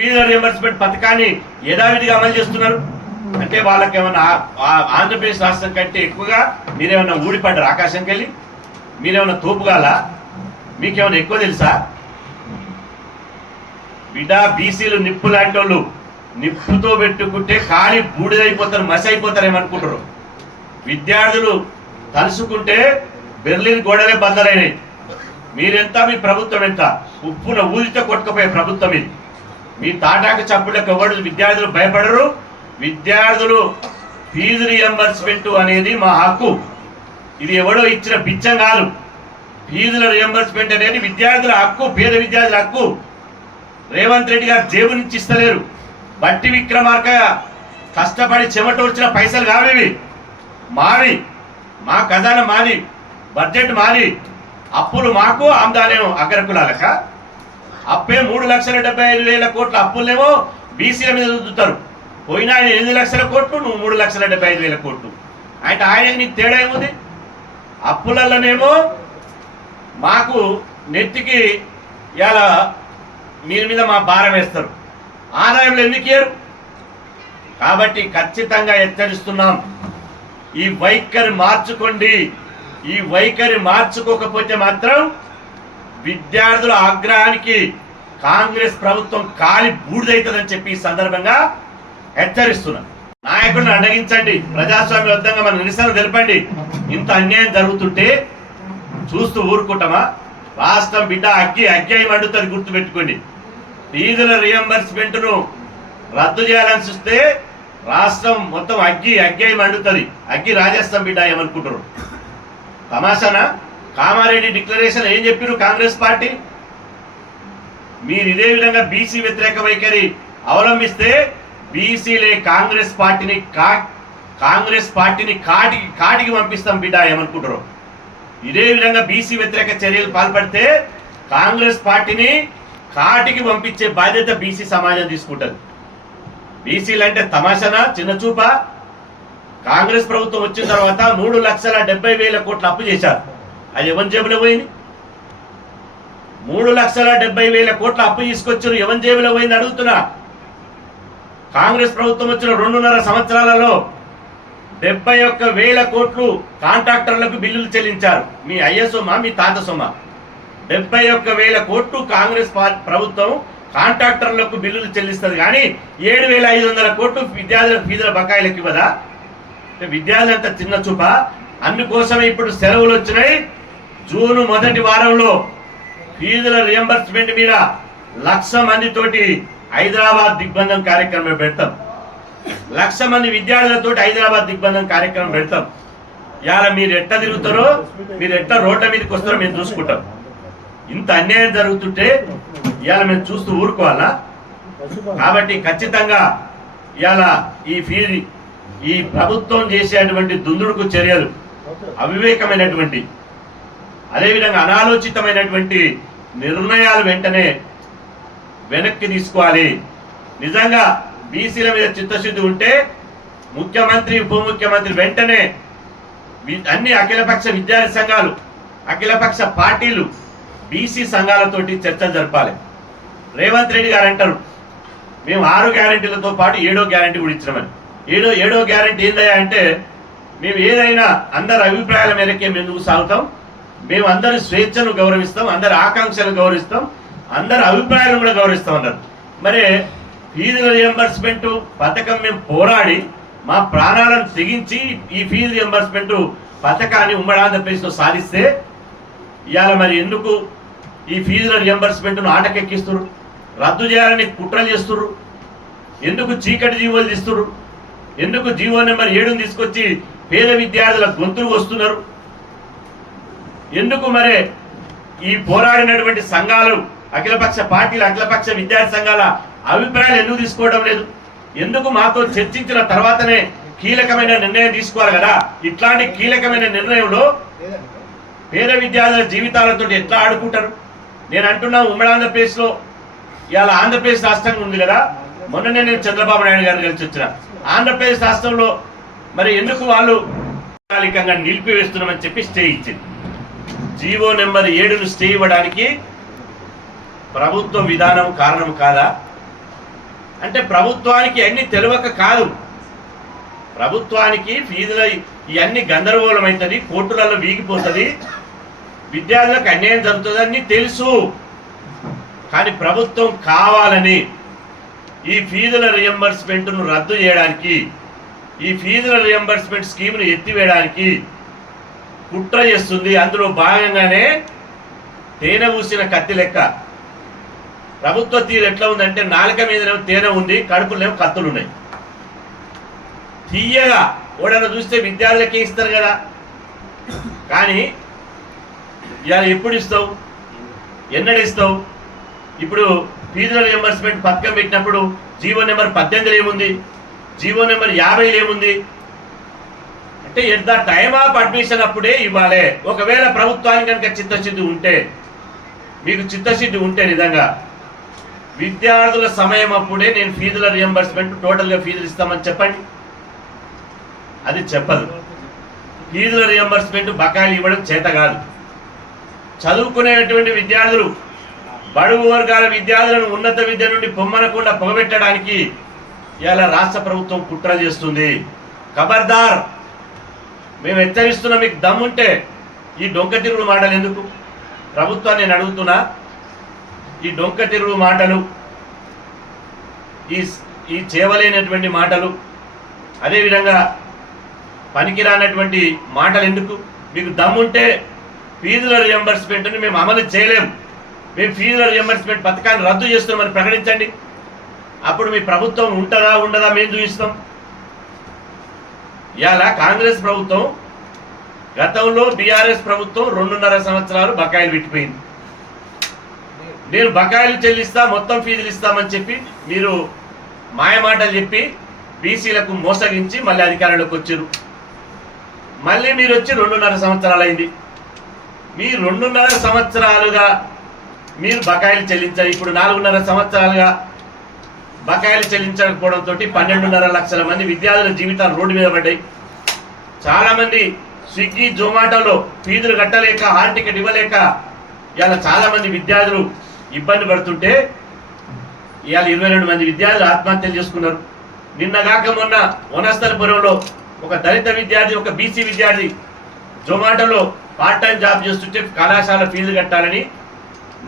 Fee reimbursement పథకాన్ని యథావిధిగా అమలు చేస్తున్నారు. అంటే వాళ్ళకి ఏమన్నా ఆంధ్రప్రదేశ్ రాష్ట్రం కంటే ఎక్కువగా మీరేమన్నా ఊడిపడ్డారు ఆకాశంకి వెళ్ళి? మీరేమన్నా తోపుగాల? మీకేమన్నా ఎక్కువ తెలుసా? బిడ్డ బీసీలు నిప్పు లాంటి వాళ్ళు, నిప్పుతో పెట్టుకుంటే కాలి బూడిదైపోతారు, మసి అయిపోతారు ఏమనుకుంటారు. విద్యార్థులు తలుసుకుంటే బెర్లిన్ గోడలే బద్దలైనాయి. మీరెంత, మీ ప్రభుత్వం ఎంత? ఉప్పున ఊదితో కొట్టుకుపోయే ప్రభుత్వం ఇది. మీ తాటాకు చప్పుళ్ళకి ఎవరు విద్యార్థులు భయపడరు. విద్యార్థులు ఫీజు రియంబర్స్మెంట్ అనేది మా హక్కు. ఇది ఎవడో ఇచ్చిన బిచ్చం కాదు. ఫీజుల రియంబర్స్మెంట్ అనేది విద్యార్థుల హక్కు, పేద విద్యార్థుల హక్కు. రేవంత్ రెడ్డి గారు జేబు నుంచి ఇస్తలేరు. బట్టి విక్రమార్క కష్టపడి చెమటోర్చిన పైసలు కావేవి, మావి. మా ఖజానా మాది, బడ్జెట్ మాది. అప్పులు మాకు, ఆమ్దానేమో అగ్రకులాలక. అప్పే 3,75,000 కోట్ల అప్పులేమో బీసీల మీద రుద్దుతారు. పోయినా ఆయన 8 లక్షల కోట్లు, నువ్వు 3,75,000 కోట్లు. అంటే ఆయన నీకు తేడా ఏముంది? అప్పులలోనేమో మాకు నెత్తికి ఇలా మీరు మీద మా భారం వేస్తారు, ఆదాయంలో ఎందుకు ఇయ్యరు? కాబట్టి ఖచ్చితంగా హెచ్చరిస్తున్నాం, ఈ వైఖరి మార్చుకోండి. ఈ వైఖరి మార్చుకోకపోతే మాత్రం విద్యార్థుల ఆగ్రహానికి కాంగ్రెస్ ప్రభుత్వం కాలి బూడిదవుతుందని చెప్పి ఈ సందర్భంగా హెచ్చరిస్తున్నా. నాయకులను అడగించండి, ప్రజాస్వామ్యబద్ధంగా మన నిరసన తెలపండి. ఇంత అన్యాయం జరుగుతుంటే చూస్తూ ఊరుకుంటామా? రాష్ట్రం బిడ్డ అగ్గి మండుతుంది, గుర్తుపెట్టుకోండి. ఫీజుల రియంబర్స్మెంట్ ను రద్దు చేయాలని చూస్తే రాష్ట్రం మొత్తం అగ్గి మండుతుంది. అగ్గి రాజేస్తాం బిడ్డ ఏమనుకుంటారు? తమాషానా? కామారెడ్డి డిక్లరేషన్ ఏం చెప్పారు కాంగ్రెస్ పార్టీ? మీరు ఇదే విధంగా బీసీ వ్యతిరేక వైఖరి అవలంబిస్తే బీసీలే కాంగ్రెస్ పార్టీని కాటికి పంపిస్తాం బిడ్డ ఏమనుకుంటారు? ఇదే విధంగా బీసీ వ్యతిరేక చర్యలు పాల్పడితే కాంగ్రెస్ పార్టీని కాటికి పంపించే బాధ్యత బీసీ సమాజం తీసుకుంటుంది. బీసీలు అంటే తమాషానా, చిన్న చూప? కాంగ్రెస్ ప్రభుత్వం వచ్చిన తర్వాత 3,70,000 కోట్ల అప్పు చేశారు. అది ఎవరి జేబులో పోయింది? 3,70,000 కోట్ల అప్పు తీసుకొచ్చారు, ఎవరి జేబులో పోయింది అడుగుతున్నా. కాంగ్రెస్ ప్రభుత్వం వచ్చిన 2.5 సంవత్సరాలలో 71,000 కోట్లు కాంట్రాక్టర్లకు బిల్లులు చెల్లించారు. మీ అయ్య సొమ్మ, మీ తాత సొమ్మ? 71,000 కోట్లు కాంగ్రెస్ ప్రభుత్వం కాంట్రాక్టర్లకు బిల్లులు చెల్లిస్తుంది. కానీ 7,500 కోట్లు విద్యార్థులకు ఫీజుల బకాయిలకు ఇవ్వదా? విద్యార్థులు అంత చిన్న చూప? అందుకోసమే ఇప్పుడు సెలవులు వచ్చినాయి. జూన్ మొదటి వారంలో ఫీజుల రియంబర్స్మెంట్ మీద 1,00,000 మందితోటి హైదరాబాద్ దిగ్బంధం కార్యక్రమం పెడతాం. 1,00,000 మంది విద్యార్థులతోటి హైదరాబాద్ దిగ్బంధం కార్యక్రమం పెడతాం. ఇవాళ మీరు ఎట్లా తిరుగుతారో, మీరు ఎట్లా రోడ్ల మీదకి వస్తారో మేము చూసుకుంటాం. ఇంత అన్యాయం జరుగుతుంటే ఇవాళ మేము చూస్తూ ఊరుకోవాలా? కాబట్టి ఖచ్చితంగా ఇవాళ ఈ ప్రభుత్వం చేసేటువంటి దుందుడుకు చర్యలు అవివేకమైనటువంటి, అదేవిధంగా అనాలోచితమైనటువంటి నిర్ణయాలు వెంటనే వెనక్కి తీసుకోవాలి. నిజంగా బీసీల మీద చిత్తశుద్ధి ఉంటే ముఖ్యమంత్రి, ఉప ముఖ్యమంత్రి వెంటనే అన్ని అఖిలపక్ష విద్యార్థి సంఘాలు, అఖిలపక్ష పార్టీలు, బీసీ సంఘాలతోటి చర్చలు జరపాలి. రేవంత్ రెడ్డి గారు అంటారు మేము 6 గ్యారెంటీలతో పాటు 7వ గ్యారెంటీ కూడా ఇచ్చినామని. ఏడో గ్యారెంటీ ఏందయ్యా అంటే, మేము ఏదైనా అందరి అభిప్రాయాల మేరకే మేము సాగుతాం, మేము అందరి స్వేచ్ఛను గౌరవిస్తాం, అందరి ఆకాంక్షలను గౌరవిస్తాం, అందరి అభిప్రాయాలను కూడా గౌరవిస్తాం అన్నారు. మరి ఫీజుల రియంబర్స్మెంట్ పథకం మేము పోరాడి మా ప్రాణాలను తెగించి ఈ ఫీజు రియంబర్స్మెంట్ పథకాన్ని ఉమ్మడి ఆంధ్రప్రదేశ్లో సాధిస్తే ఇవాళ మరి ఎందుకు ఈ ఫీజుల రియంబర్స్మెంట్ను ఆటకెక్కిస్తున్నారు? రద్దు చేయాలని కుట్రలు చేస్తున్నారు. ఎందుకు చీకటి జీవోలు తీస్తున్నారు? ఎందుకు జీవో నెంబర్ 7 తీసుకొచ్చి పేద విద్యార్థుల గొంతులు వస్తున్నారు? ఎందుకు మరి ఈ పోరాడినటువంటి సంఘాలు, అఖిలపక్ష పార్టీలు, అఖిలపక్ష విద్యార్థి సంఘాల అభిప్రాయాలు ఎందుకు తీసుకోవడం లేదు? ఎందుకు మాతో చర్చించిన తర్వాతనే కీలకమైన నిర్ణయం తీసుకోవాలి కదా? ఇట్లాంటి కీలకమైన నిర్ణయంలో పేద విద్యార్థుల జీవితాలతో ఎట్లా ఆడుకుంటారు? నేను అంటున్నా, ఉమ్మడి ఆంధ్రప్రదేశ్లో ఇవాళ ఆంధ్రప్రదేశ్ రాష్ట్రంగా ఉంది కదా. మొన్ననే నేను చంద్రబాబు నాయుడు గారు కలిసి వచ్చిన ఆంధ్రప్రదేశ్ రాష్ట్రంలో మరి ఎందుకు వాళ్ళు తాత్కాలికంగా నిలిపివేస్తున్నామని చెప్పి స్టే ఇచ్చింది. జీవో నెంబర్ 7ను స్టే ఇవ్వడానికి ప్రభుత్వ విధానం కారణం కాదా? అంటే ప్రభుత్వానికి అన్ని తెలియక కాదు, ప్రభుత్వానికి ఫీజుల ఇవన్నీ గందరగోళం అవుతుంది, కోర్టులలో వీగిపోతుంది, విద్యార్థులకు అన్యాయం జరుగుతుందని తెలుసు. కానీ ప్రభుత్వం కావాలని ఈ ఫీజుల రియంబర్స్మెంట్ను రద్దు చేయడానికి, ఈ ఫీజుల రియంబర్స్మెంట్ స్కీమ్ను ఎత్తివేయడానికి కుట్ర చేస్తుంది. అందులో భాగంగానే తేనె ఊసిన కత్తి లెక్క ప్రభుత్వ తీరు ఎట్లా ఉందంటే, నాలుక మీదనేమో తేనె ఉంది, కడుపులేమో కత్తులు ఉన్నాయి. తీయగా ఓడన చూస్తే విద్యార్థులకే ఇస్తారు కదా, కానీ ఇవాళ ఎప్పుడు ఇస్తావు, ఎన్నడు ఇస్తావు? ఇప్పుడు ఫీజుల రియంబర్స్మెంట్ పథకం పెట్టినప్పుడు జీవో నెంబర్ 18 ఏముంది, జీవో నెంబర్ 50 ఏముంది అంటే at the time of admission అప్పుడే ఇవ్వాలి. ఒకవేళ ప్రభుత్వానికి కనుక చిత్తశుద్ధి ఉంటే, మీకు చిత్తశుద్ధి ఉంటే నిజంగా విద్యార్థుల సమయం అప్పుడే నేను ఫీజుల రియంబర్స్మెంట్ టోటల్గా ఫీజులు ఇస్తామని చెప్పండి. అది చెప్పదు. ఫీజుల రియంబర్స్మెంట్ బకాయిలు ఇవ్వడం చేత కాదు. చదువుకునేటువంటి విద్యార్థులు, బడుగు వర్గాల విద్యార్థులను ఉన్నత విద్య నుండి పొమ్మనకుండా పొగబెట్టడానికి ఇలా రాష్ట్ర ప్రభుత్వం కుట్ర చేస్తుంది. ఖబర్దార్, మేము హెచ్చరిస్తున్నా. మీకు దమ్ముంటే ఈ డొంక తిరుగుడు మాటలు ఎందుకు? ప్రభుత్వాన్ని నేను అడుగుతున్నా, ఈ డొంక తిరుగుడు మాటలు, ఈ చేవలేనటువంటి మాటలు, అదేవిధంగా పనికిరానటువంటి మాటలు ఎందుకు? మీకు దమ్ముంటే ఫీజుల రియంబర్స్మెంట్ని మేము అమలు చేయలేం, మేము ఫీజుల రియంబర్స్మెంట్ పథకాన్ని రద్దు చేస్తున్నామని ప్రకటించండి. అప్పుడు మీ ప్రభుత్వం ఉంటుందా ఉండదా మేము చూపిస్తాం. ఇవాళ కాంగ్రెస్ ప్రభుత్వం, గతంలో బీఆర్ఎస్ ప్రభుత్వం 2.5 సంవత్సరాలు బకాయిలు పెట్టిపోయింది. నేను బకాయిలు చెల్లిస్తా, మొత్తం ఫీజులు ఇస్తామని చెప్పి మీరు మాయమాటలు చెప్పి బీసీలకు మోసగించి మళ్ళీ అధికారంలోకి వచ్చారు. మళ్ళీ మీరు వచ్చి 2.5 సంవత్సరాలు అయింది. మీ 2.5 సంవత్సరాలుగా మీరు బకాయిలు చెల్లించారు. ఇప్పుడు 4.5 సంవత్సరాలుగా బకాయిలు చెల్లించకపోవడంతో 12.5 లక్షల మంది విద్యార్థుల జీవితాలు రోడ్డు మీద పడ్డాయి. చాలామంది స్విగ్గీ, జొమాటోలో ఫీజులు కట్టలేక, హాల్ టికెట్ ఇవ్వలేక ఇవాళ చాలామంది విద్యార్థులు ఇబ్బంది పడుతుంటే ఇవాళ 22 మంది విద్యార్థులు ఆత్మహత్యలు చేసుకున్నారు. నిన్నగాక మొన్న వనస్థలపురంలో ఒక దళిత విద్యార్థి, ఒక బీసీ విద్యార్థి జొమాటోలో పార్ట్ టైం జాబ్ చేస్తుంటే కళాశాల ఫీజు కట్టాలని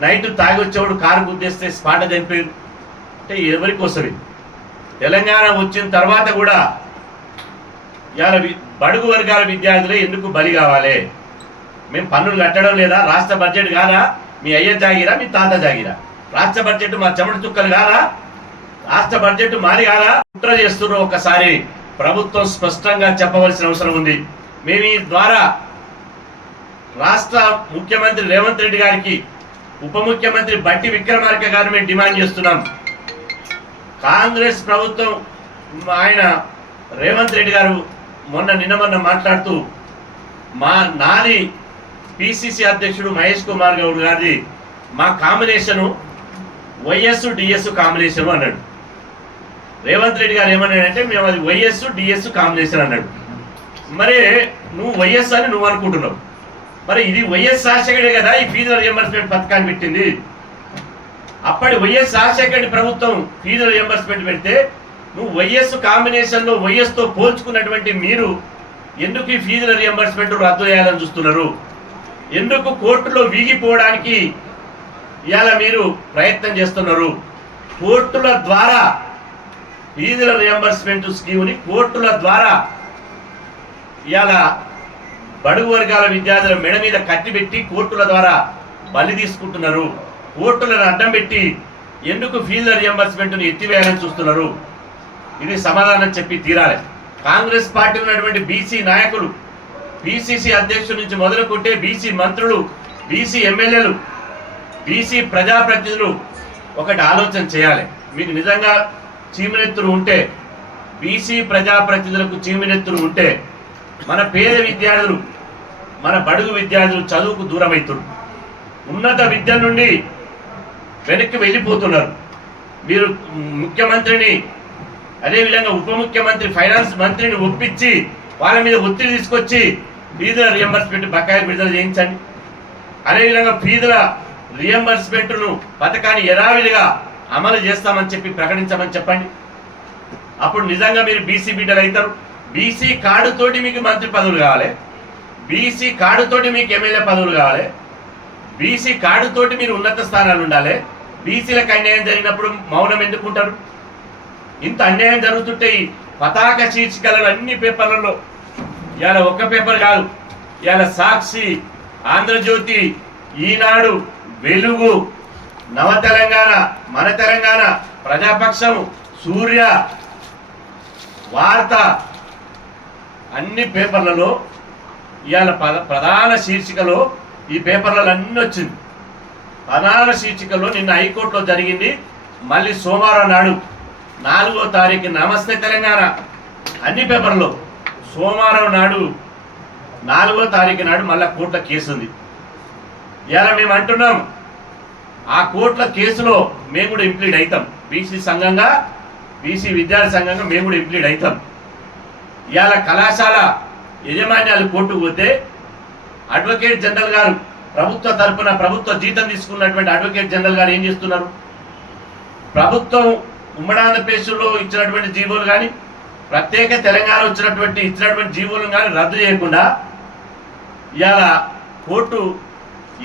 నైట్ తాగి వచ్చేవాడు కారు గుద్దేస్తే స్పాట చనిపోయారు. అంటే ఎవరి కోసమే? తెలంగాణ వచ్చిన తర్వాత కూడా ఇవాళ బడుగు వర్గాల విద్యార్థులే ఎందుకు బలి కావాలి? మేము పన్నులు కట్టడం లేదా? రాష్ట్ర బడ్జెట్ కాదా? మీ అయ్య జాగిరా, మీ తాత జాగిరా? రాష్ట్ర బడ్జెట్ మా చెమట చుక్కలు కాదా? రాష్ట్ర బడ్జెట్ మాది కాదా? కుట్ర చేస్తున్నారు. ఒకసారి ప్రభుత్వం స్పష్టంగా చెప్పవలసిన అవసరం ఉంది. మేము ఈ ద్వారా రాష్ట్ర ముఖ్యమంత్రి రేవంత్ రెడ్డి గారికి, ఉప ముఖ్యమంత్రి బట్టి విక్రమార్క గారు మేము డిమాండ్ చేస్తున్నాం. కాంగ్రెస్ ప్రభుత్వం, ఆయన రేవంత్ రెడ్డి గారు నిన్న మాట్లాడుతూ నాది పిసిసి అధ్యక్షుడు మహేష్ కుమార్ గౌడ్ గారిది, మా కాంబినేషను వైఎస్ డిఎస్ కాంబినేషను అన్నాడు. రేవంత్ రెడ్డి గారు ఏమన్నాడంటే మేము అది వైఎస్ డిఎస్ కాంబినేషన్ అన్నాడు. మరి నువ్వు వైఎస్ అని నువ్వు అనుకుంటున్నావు, మరి ఇది వైఎస్ రాజశేఖరే కదా ఈ ఫీజుల రియంబర్స్మెంట్ పథకాన్ని పెట్టింది. అప్పటి వైఎస్ రాజశేఖర ప్రభుత్వం ఫీజుల రియంబర్స్మెంట్ పెడితే నువ్వు వైఎస్ కాంబినేషన్లో వైఎస్తో పోల్చుకున్నటువంటి మీరు ఎందుకు ఈ ఫీజుల రియంబర్స్మెంట్ రద్దు చేయాలని చూస్తున్నారు? ఎందుకు కోర్టులో వీగిపోవడానికి ఇవాళ మీరు ప్రయత్నం చేస్తున్నారు? కోర్టుల ద్వారా ఫీజుల రియంబర్స్మెంట్ స్కీమ్ని కోర్టుల ద్వారా ఇవాళ బడుగు వర్గాల విద్యార్థుల మెడ మీద కట్టిబెట్టి కోర్టుల ద్వారా బలి తీసుకుంటున్నారు. కోర్టులను అడ్డం పెట్టి ఎందుకు ఫీజుల రియంబర్స్మెంట్ను ఎత్తివేయాలని చూస్తున్నారు? ఇది సమాధానం చెప్పి తీరాలి. కాంగ్రెస్ పార్టీ ఉన్నటువంటి బీసీ నాయకులు, పిసిసి అధ్యక్షుడి నుంచి మొదలుకుంటే బీసీ మంత్రులు, బీసీ ఎమ్మెల్యేలు, బీసీ ప్రజాప్రతినిధులు ఒకటి ఆలోచన చేయాలి. మీకు నిజంగా చీమనెత్తులు ఉంటే, బీసీ ప్రజాప్రతినిధులకు చీమనెత్తులు ఉంటే మన పేద విద్యార్థులు, మన బడుగు విద్యార్థులు చదువుకు దూరమవుతున్నారు, ఉన్నత విద్య నుండి వెనక్కి వెళ్ళిపోతున్నారు. మీరు ముఖ్యమంత్రిని, అదేవిధంగా ఉప ముఖ్యమంత్రి, ఫైనాన్స్ మంత్రిని ఒప్పించి వాళ్ళ మీద ఒత్తిడి తీసుకొచ్చి ఫీజుల రియంబర్స్మెంట్ బకాయిలు విడుదల చేయించండి. అదేవిధంగా ఫీజుల రియంబర్స్మెంట్ను పథకాన్ని యథావిధిగా అమలు చేస్తామని చెప్పి ప్రకటించమని చెప్పండి. అప్పుడు నిజంగా మీరు బీసీ బిడ్డలు అవుతారు. బీసీ కార్డుతోటి మీకు మంత్రి పదవులు కావాలి, బీసీ కార్డుతోటి మీకు ఎమ్మెల్యే పదవులు కావాలి, బీసీ కార్డుతోటి మీరు ఉన్నత స్థానాలు ఉండాలి. బీసీలకు అన్యాయం జరిగినప్పుడు మౌనం ఎందుకుంటారు? ఇంత అన్యాయం జరుగుతుంటే ఈ పతాక శీర్షికలలో అన్ని పేపర్లలో, ఇవాళ ఒక్క పేపర్ కాదు, ఇవాళ సాక్షి, ఆంధ్రజ్యోతి, ఈనాడు, వెలుగు, నవ తెలంగాణ, మన తెలంగాణ, ప్రజాపక్షం, సూర్య, వార్త, అన్ని పేపర్లలో ఇవాళ ప్రధాన శీర్షికలో ఈ పేపర్లలో అన్నీ వచ్చింది. ప్రధాన శీర్షికలో నిన్న హైకోర్టులో జరిగింది. మళ్ళీ సోమవారం నాడు 4వ తారీఖు నమస్తే తెలంగాణ అన్ని పేపర్లో. సోమవారం నాడు 4వ తారీఖు నాడు మళ్ళీ కోర్టులో కేసు ఉంది. ఇవాళ మేము అంటున్నాం, ఆ కోర్టుల కేసులో మేము కూడా ఇంప్లీడ్ అవుతాం. బీసీ సంఘంగా, బీసీ విద్యార్థి సంఘంగా మేము కూడా ఇంప్లీడ్ అవుతాం. ఇవాళ కళాశాల యజమాన్యాలు కోర్టుకు పోతే అడ్వకేట్ జనరల్ గారు ప్రభుత్వ తరపున ప్రభుత్వ జీతం తీసుకున్నటువంటి అడ్వకేట్ జనరల్ గారు ఏం చేస్తున్నారు? ప్రభుత్వం ఉమ్మడి ఆంధ్రప్రదేశ్లో ఇచ్చినటువంటి జీవోలు కానీ, ప్రత్యేక తెలంగాణ ఇచ్చినటువంటి జీవోలను కానీ రద్దు చేయకుండా ఇవాళ కోర్టు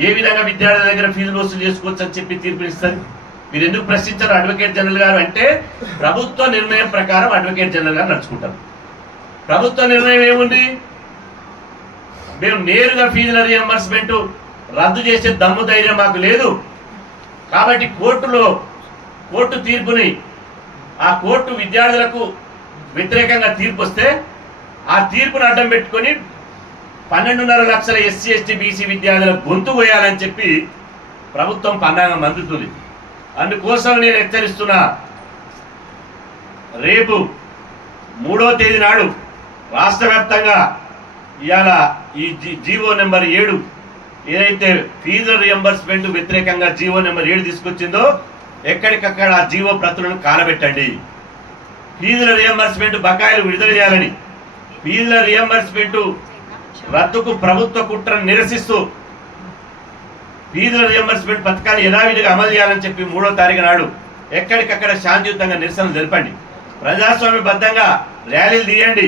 ఏ విధంగా విద్యార్థుల దగ్గర ఫీజులు వసూలు చేసుకోవచ్చు అని చెప్పి తీర్పునిస్తుంది. మీరు ఎందుకు ప్రశ్నించారు అడ్వకేట్ జనరల్ గారు అంటే, ప్రభుత్వ నిర్ణయం ప్రకారం అడ్వకేట్ జనరల్ గారు నడుచుకుంటారు. ప్రభుత్వ నిర్ణయం ఏముంది? మేము నేరుగా ఫీజుల రియంబర్స్మెంట్ రద్దు చేసే దమ్ము ధైర్యం మాకు లేదు. కాబట్టి కోర్టు తీర్పుని, ఆ కోర్టు విద్యార్థులకు వ్యతిరేకంగా తీర్పు వస్తే ఆ తీర్పును అడ్డం పెట్టుకొని 12.5 లక్షల ఎస్సీ ఎస్టీ బీసీ విద్యార్థులకు గొంతు పోయాలని చెప్పి ప్రభుత్వం పన్నాగం అందుతుంది. అందుకోసం నేను హెచ్చరిస్తున్నా, రేపు 3వ తేదీ నాడు రాష్ట్ర వ్యాప్తంగా ఇవాళ ఈ జీవో నెంబర్ 7 ఏదైతే ఫీజు రియంబర్స్మెంట్ వ్యతిరేకంగా జీవో నెంబర్ 7 తీసుకొచ్చిందో ఎక్కడికక్కడ ఆ జీవో ప్రతులను కాలబెట్టండి. ఫీజుల రియంబర్స్మెంట్ బకాయిలు విడుదల చేయాలని, ఫీజుల రియంబర్స్మెంట్ రద్దుకు ప్రభుత్వ కుట్రను నిరసిస్తూ ఫీజుల రియంబర్స్మెంట్ పథకాన్ని యథావిధిగా అమలు చేయాలని చెప్పి 3వ తారీఖు నాడు ఎక్కడికక్కడ శాంతియుతంగా నిరసనలు జరపండి. ప్రజాస్వామ్యబద్ధంగా ర్యాలీలు తీయండి.